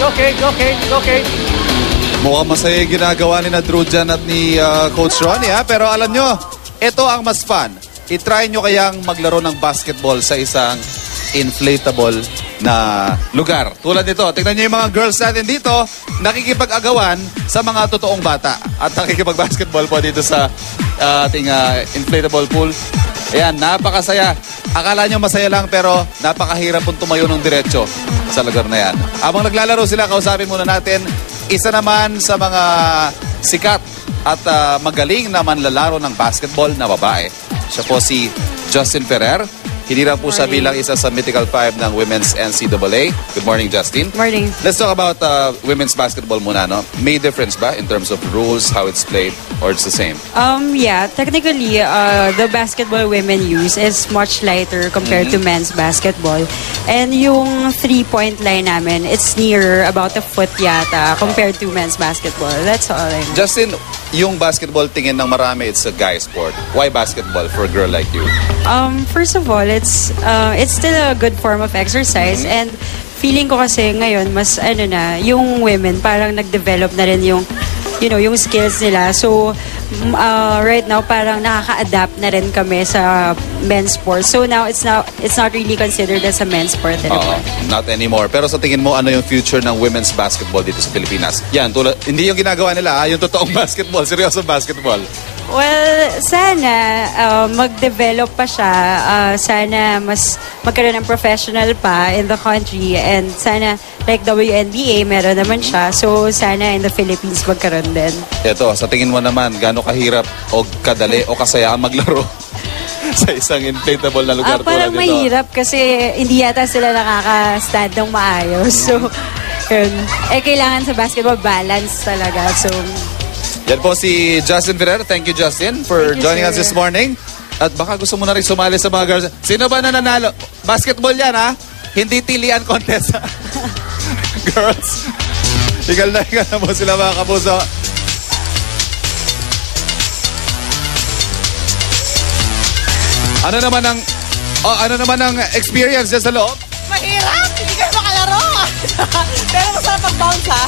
Okay. Mukhang masaya yung ginagawa ni na Drew dyan at ni Coach Ronnie, ha? Pero alam nyo, ito ang mas fun. I-try nyo kayang maglaro ng basketball sa isang inflatable na lugar. Tulad nito, tingnan nyo yung mga girls natin dito, nakikipag-agawan sa mga totoong bata. At nakikipag-basketball po dito sa ating inflatable pool. Ayan, napakasaya. Akala nyo masaya lang pero napakahirap pong tumayo ng diretso sa lugar na yan. Habang naglalaro sila, kausapin muna natin isa naman sa mga sikat at magaling na manlalaro ng basketball na babae. Siya po si Justin Ferrer. Hinirang po siya bilang isa sa Mythical 5 ng Women's NCAA. Good morning, Justin. Morning. Let's talk about women's basketball muna, no? May difference ba in terms of rules, how it's played, or it's the same? Yeah, technically, the basketball women use is much lighter compared to men's basketball. And yung three-point line namin, it's near about a foot yata compared to men's basketball. That's all I know. Justin, yung basketball tingin ng marami, it's a guy sport. Why basketball for a girl like you? First of all, it's still a good form of exercise, and feeling ko kasi ngayon mas yung women parang nag-develop na rin yung yung skills nila. So right now parang nakaka-adapt na rin kami sa men's sport. So now it's not really considered as a men's sport anymore. Not anymore. Pero sa tingin mo, ano yung future ng women's basketball dito sa Pilipinas? Yan, hindi yung ginagawa nila, yung totoong basketball, seryosong basketball. Well, sana mag-develop pa siya. Sana mas magkaroon ng professional pa in the country. And sana, like WNBA, meron naman siya. So, sana in the Philippines magkaroon din. Ito, sa tingin mo naman, gaano kahirap o kadali o kasaya maglaro sa isang inflatable na lugar tulad parang nito? mahirap kasi hindi yata sila nakaka-stand ng maayos. So, yun. Kailangan sa basketball balance talaga. So, yan po si Justin Ferrer. Thank you, Justin, for joining us this morning. At baka gusto mo na rin sumali sa mga girls. Sino ba na nanalo? Basketball yan, ha? Hindi tilian contest. Girls. Higal na mo sila, mga kapuso. Ano naman ang experience dyan sa loob? Mahirap! Hindi kayo makalaro! Pero masarap mag-bounce, ha?